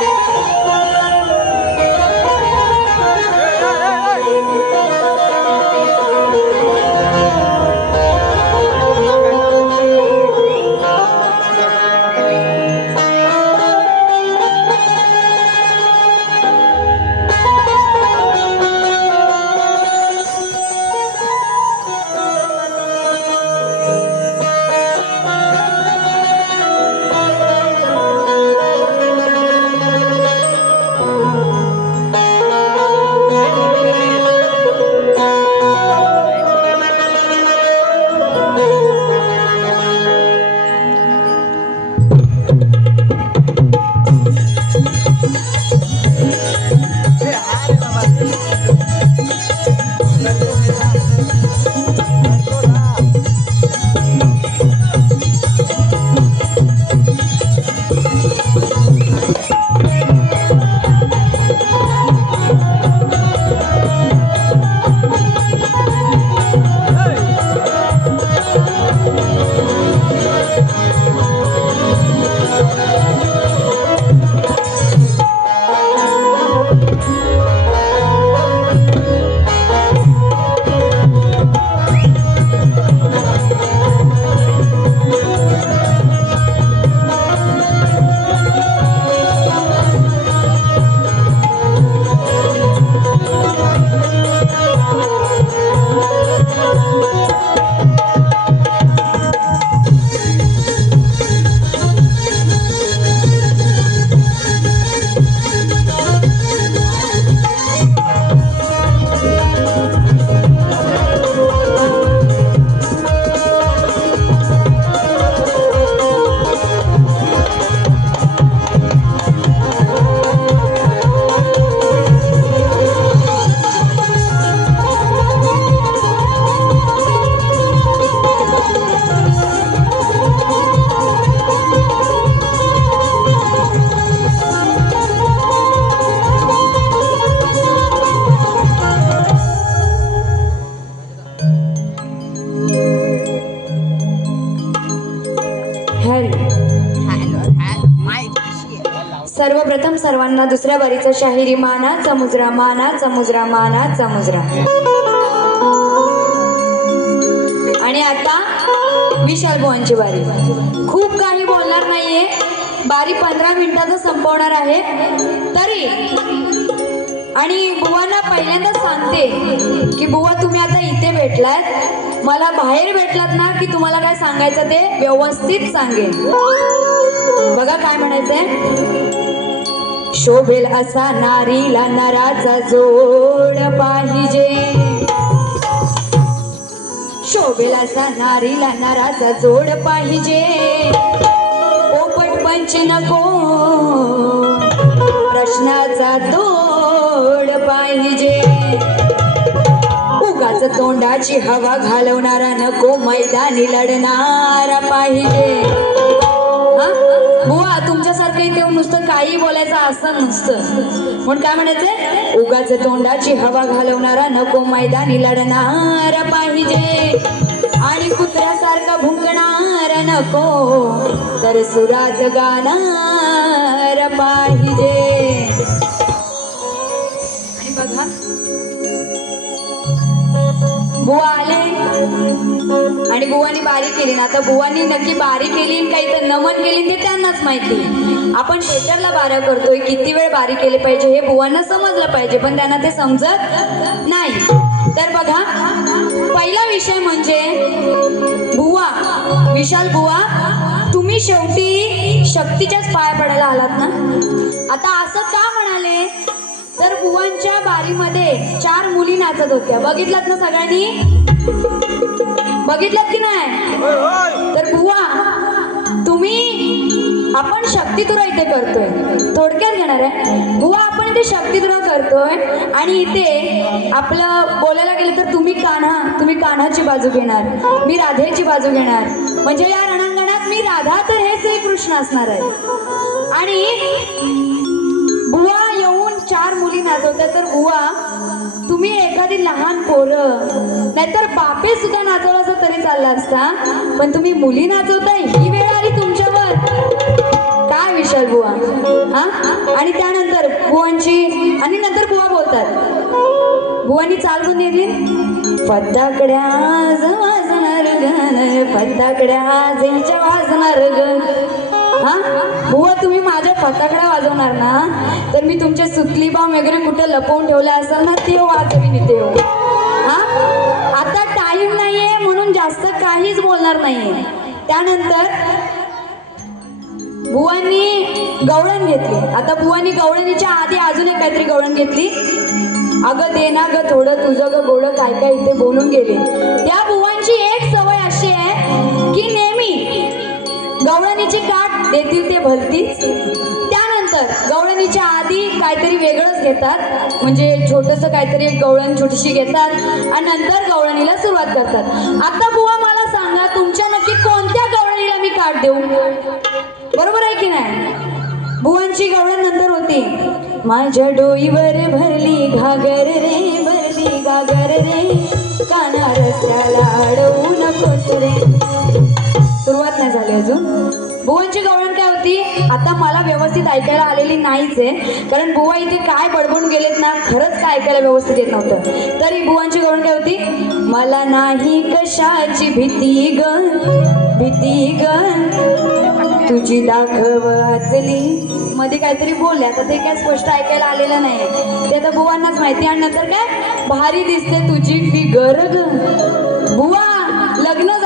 Música सर्वप्रथम सर्वांना दुसऱ्या बारीचा शाहिरी माना मुजरा माना मुजरा माना समुद्रा आणि आता विशाल भुवनची बारी खूप काही बोलणार नाहीये. बारी पंधरा मिनिटाचं संपवणार आहे. तरी आणि बुवांना पहिल्यांदाच सांगते की बुवा तुम्ही आता इथे भेटलात. मला बाहेर भेटलात ना की तुम्हाला काय सांगायचं ते व्यवस्थित सांगेन. बघा काय म्हणायचंय. शोभेल असा नारीला नराचा जोड पाहिजे. शोभेल असा नारीला नराचा जोड पाहिजे. पोपट पंच नको. प्रश्नाचा तोड पाहिजे. उगाच तोंडाची हवा घालवणारा नको मैदानी लढणारा पाहिजे. काही तेव्हा नुसतं काही बोलायचं असं नसतं. म्हणून काय म्हणायचंय उगाच तोंडाची हवा घालवणारा नको मैदानी लढणार पाहिजे. आणि कुत्र्यासारखा भुंकणार नको तर सुरात गाणार पाहिजे. बुवा आले आणि बुवानी बारी केली ना आता बुवानी नक्की बारी केली काही तर नमन केली ते त्यांनाच माहिती. आपण थिएटरला बारा करतोय किती वेळ बारी केली पाहिजे हे बुवांना समजलं पाहिजे पण त्यांना ते समजत नाही. तर बघा पहिला विषय म्हणजे बुवा विशाल बुवा तुम्ही शेवटी शक्तीच्याच पाय पडायला आलात ना? आता असं का बुवांच्या बारीमध्ये चार मुली नाचत होत्या. बघितलात ना सगळ्यांनी? बघितलात की नाही? तर बुवा तुम्ही आपण शक्तितुरा इथे करतोय. थोडक्यात घेणार आहे. बुवा आपण इथे शक्तितुरा करतोय आणि इथे आपलं बोलायला गेलं तर तुम्ही कान्हा तुम्ही कान्हाची बाजू घेणार. मी राधेची बाजू घेणार. म्हणजे या रणांगणात मी राधा तर हे श्रीकृष्ण असणार आहे. आणि चार नाचवता तर बुवा तुम्ही एखादी लहान पोरं नाहीतर बापे सुद्धा नाचवलं असं तरी चालला असता पण तुम्ही मुली नाचवताय ही वेळ आली तुमच्यावर. काय विशाल बुवा हा? आणि त्यानंतर बुवांची आणि नंतर बुवा बोलतात. बुवानी चाल कोण घेतली फटाकड्या आज वाजणार गण पत्ताकड्या आज वाजणार गण हा? बुवा तुम्ही माझ्या फटाकड्या वाजवणार ना? तर मी तुमचे सुतली बाम वगैरे कुठं लपवून ठेवला असाल ना ते वाजवीन इथे हो. हा. आता टाईम नाहीये म्हणून जास्त काहीच बोलणार नाहीये. त्यानंतर बुवांनी गवळण घेतली. आता बुवांनी गवळणीच्या आधी अजून एक काहीतरी गवळण घेतली. अगं दे ना ग थोडं तुझं ग गोड काय काय इथे बोलून गेले. त्या बुवांची एक सवय अशी आहे की नेहमी गवळणीची काठ देतील ते भलतीच. त्यानंतर गवळणीच्या आधी काहीतरी वेगळंच घेतात. म्हणजे छोटंसं काहीतरी एक गवळण छोटीशी घेतात आणि नंतर गवळणीला सुरुवात करतात. आता बुवा मला सांगा तुमच्या नक्की कोणत्या गवळणीला मी काढ देऊ? बरोबर आहे की नाही? बुवांची गवळण नंतर होती. माझ्या डोईवर भरली घागर रे भरली घागर रे. काना रस्त्याला अडवू नकोस रे. सुरुवात नाही झाली अजून. बुवांची गवळण काय होती? आता मला व्यवस्थित ऐकायला आलेली नाहीच आहे. कारण बुवा इथे काय बडबडून गेलेत ना खरंच काय ऐकायला व्यवस्थित येत नव्हतं. तरी बुवांची गवळण काय होती? मला नाही कशाची भीती ग भीती ग. तुझी दाखव हातली मध्ये काहीतरी बोलले आता ते काय स्पष्ट ऐकायला आलेलं नाही ते आता बुवांनाच माहिती आणि नंतर काय? भारी दिसते तुझी फिगर ग. बुवा लग्न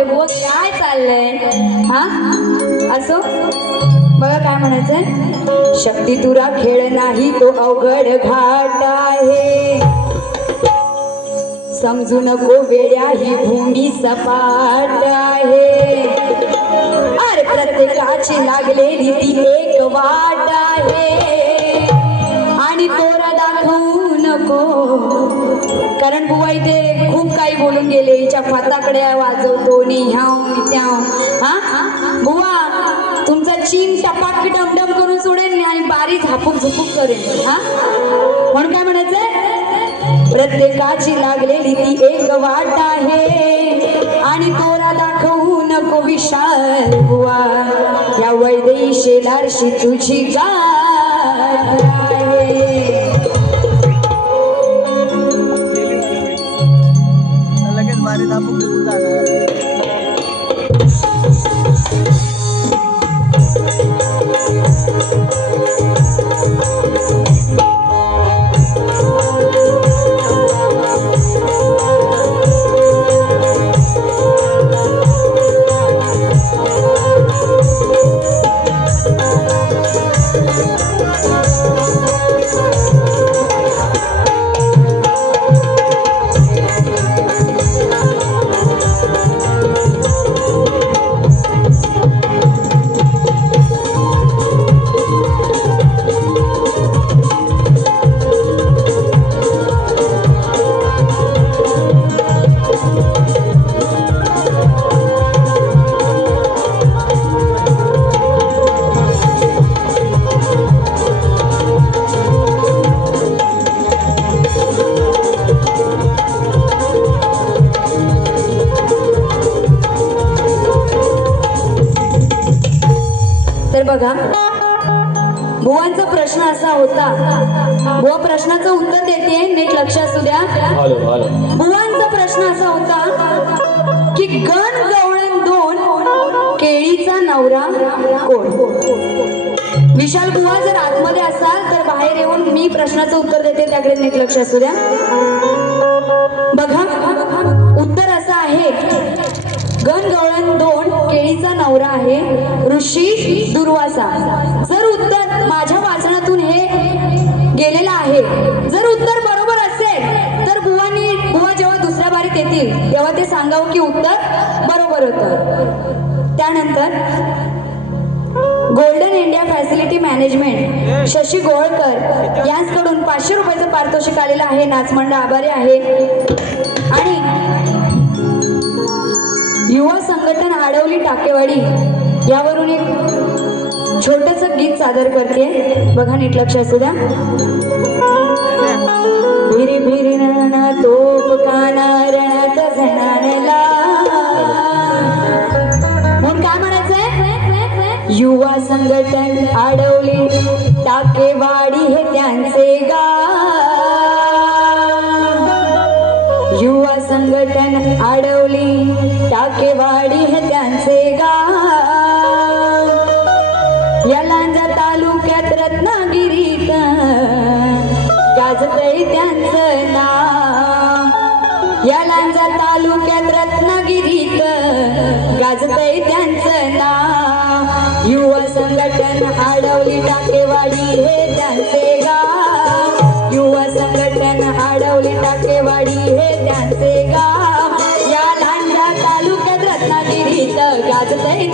फिगर बुवा काय चाललंय? हा? असो. बघा काय म्हणायचंय? शक्ती तुरा खेळ नाही तो अवघड घाट आहे. समजू नको वेड्या ही भूमी सपाट आहे. अरे प्रत्येकाची लागलेली ती एक वाट आहे. नको. कारण बुवा इथे खूप काही बोलून गेले. हिच्या फाताकड्या वाजवतो नि ह्याव त्याव हा? बुवा तुमचा चीन टपाक डमडम करून सोडेल आणि बारी झापूक झुपूक करेल हा? म्हणून काय म्हणायचंय? प्रत्येकाची लागलेली ती एक वाट आहे. आणि तोरा दाखवू नको विशाल बुवा. या वैदेही शेलारशी तुझी जा उत्तर नीट लक्ष असू द्या. बघा उत्तर असं आहे. गण गवळण दोन केळीचा नवरा आहे. ऋषी दुर्वासा. जर उत्तर माझ्या वाचनातून हे गेलेलं आहे जर उत्तर बरोबर असेल तर बुवानी बुवा जेव्हा दुसऱ्या बारीत येतील तेव्हा ते सांगावं की उत्तर बरोबर होतं. त्यानंतर golden India facility management Shashi Golkar यांच्याकडून पाचशे रुपयाचं पारितोषिक आलेलं आहे. नाचमंड आभारी आहे. आणि युवा संघटन आडवली टाकेवाडी यावरून एक छोटस गीत सादर करते. बघा नीट लक्ष असू द्या. भिरी भिरी रण तोप काना रणात झणानला युवा संघटन अडवले. टाकेवाडी हे त्यांचे गाव. युवा संघटन अडवली. टाकेवाडी हे त्यांचे गाव. या लांजा तालुक्यात रत्नागिरीत गाजतय त्यांचं नाव. या लांजा तालुक्यात रत्नागिरीत गाजतय संघटन अडवली टाकेवाडी हे त्यांचे गाव. युवा संघटन अडवली टाकेवाडी हे त्यांचे गाव. या लांजा तालुक्यात रत्नागिरीत गाजतय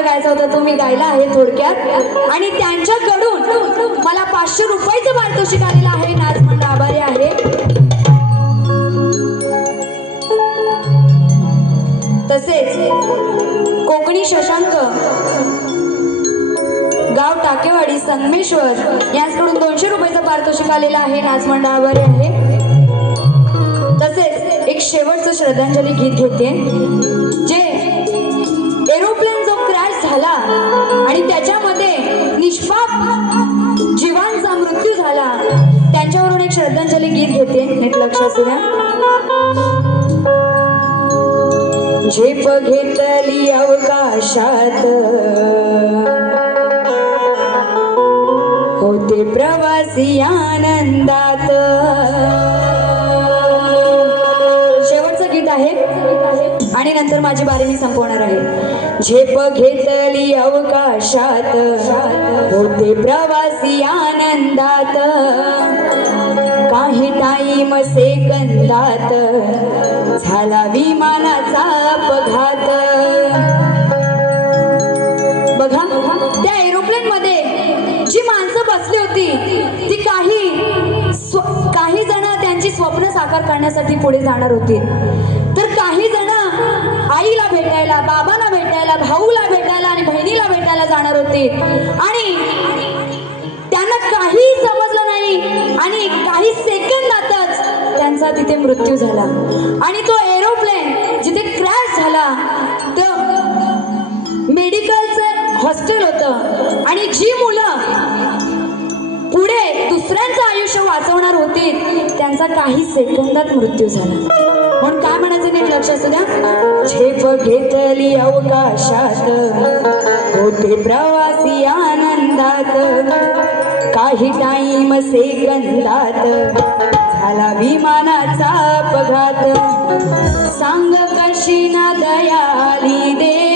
मला गायचं होतं तो मी गायला आहे थोडक्यात. आणि त्यांच्याकडून मला पाचशे रुपयाचं पारितोषिक आलेलं आहे नाच मंडळ आभारी आहे. तसेच कोकणी शशांक गाव टाकेवाडी संगमेश्वर यांच्याकडून दोनशे रुपयाचं पारितोषिक आलेलं आहे नाच मंडळ आभारी आहे. तसेच एक शेवटचं श्रद्धांजली गीत घेते. झाला आणि त्याच्यामध्ये निष्पाप जीवांचा मृत्यू झाला. त्यांच्यावरून एक श्रद्धांजली गीत घेते. नीट लक्ष असू द्या. झेप घेतली अवकाशात. होते प्रवासी आनंदात. आणि नंतर माझी बारी मी संपवणार आहे. झेप घेतली अवकाशात होते प्रवासी आनंदात. काही टाईम सेकंदात झाला विमानाचा अपघात. बघा त्या एरोप्लेन मध्ये जी माणसं बसली होती ती काही स्व- काही जण त्यांची स्वप्न साकार करण्यासाठी पुढे जाणार होती. भेटायला बाबाला भेटायला भाऊला भेटायला आणि बहिणीला भेटायला जाणार होते. आणि त्यांना काही समजलं नाही आणि काही सेकंदातच त्यांचा तिथे मृत्यू झाला. आणि तो एरोप्लेन जिथे क्रॅश झाला तो मेडिकलचं हॉस्टेल होतं. आणि जी मुलं पुढे दुसऱ्यांचं आयुष्य वाचवणार होती त्यांचा काही सेकंदात मृत्यू झाला. म्हणून काय म्हणायचं नीट लक्ष असू द्या? झेप घेतली अवकाशात. होते प्रवासी आनंदात. काही टाईम सेकंदात झाला विमानाचा अपघात. सांग कशी ना दयाली दे.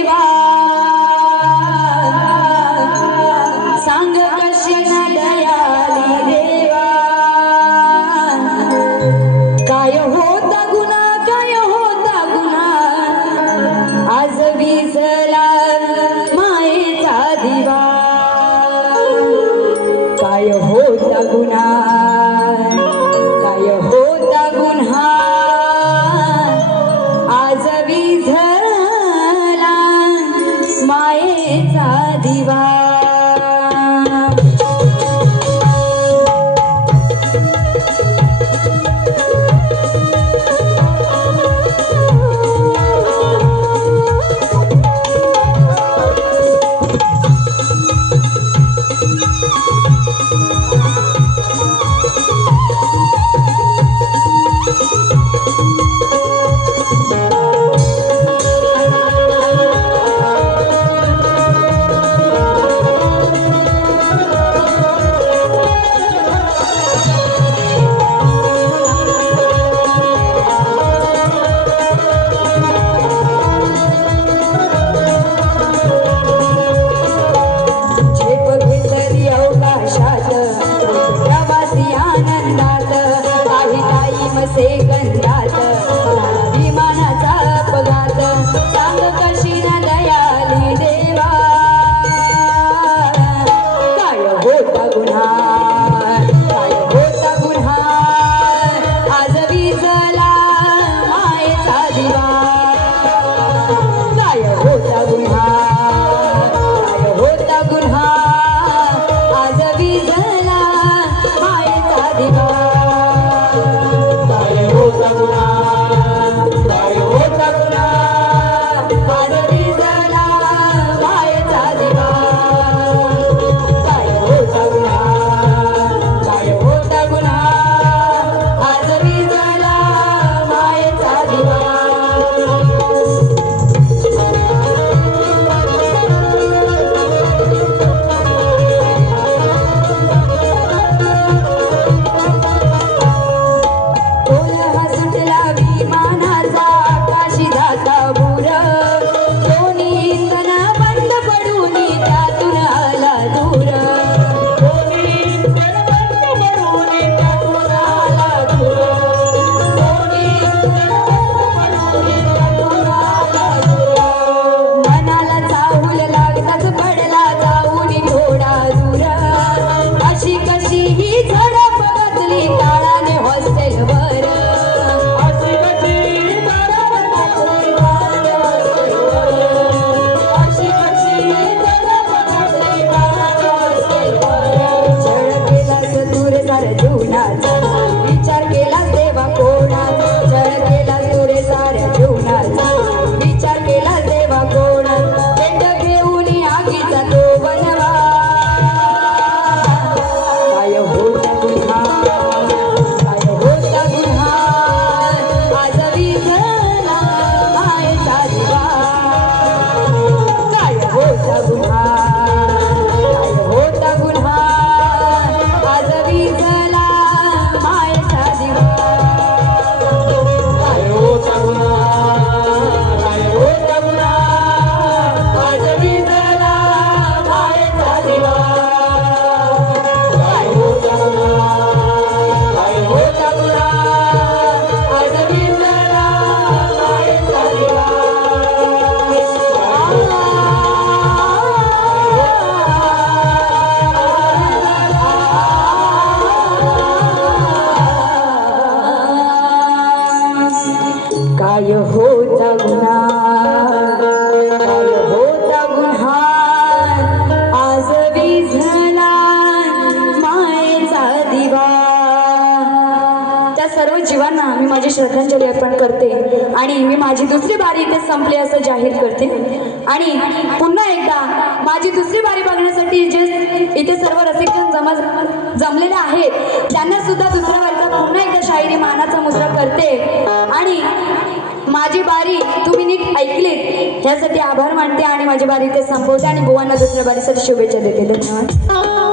काय होता गुन्हा काय होता गुन्हा आज विझला मायेचा दिवा. त्या सर्व जीवांना मी माझी श्रद्धांजली अर्पण करते आणि मी माझी दुसरी बारी इथे संपली असं जाहीर करते. आणि पुन्हा एकदा माझी दुसरी बारी बघण्यासाठी जे इथे सर्व रसिक जमा जमलेले आहेत त्यांना सुद्धा दुसऱ्या पुन्हा एकदा शाहिरी मानाचा मुजरा करते. आणि माझी बारी तुम्ही नीट ऐकलीत. ह्यासाठी आभार मानते आणि माझी बारी ते संपवते आणि गोवांना दुसऱ्या बारीसाठी शुभेच्छा देते. धन्यवाद.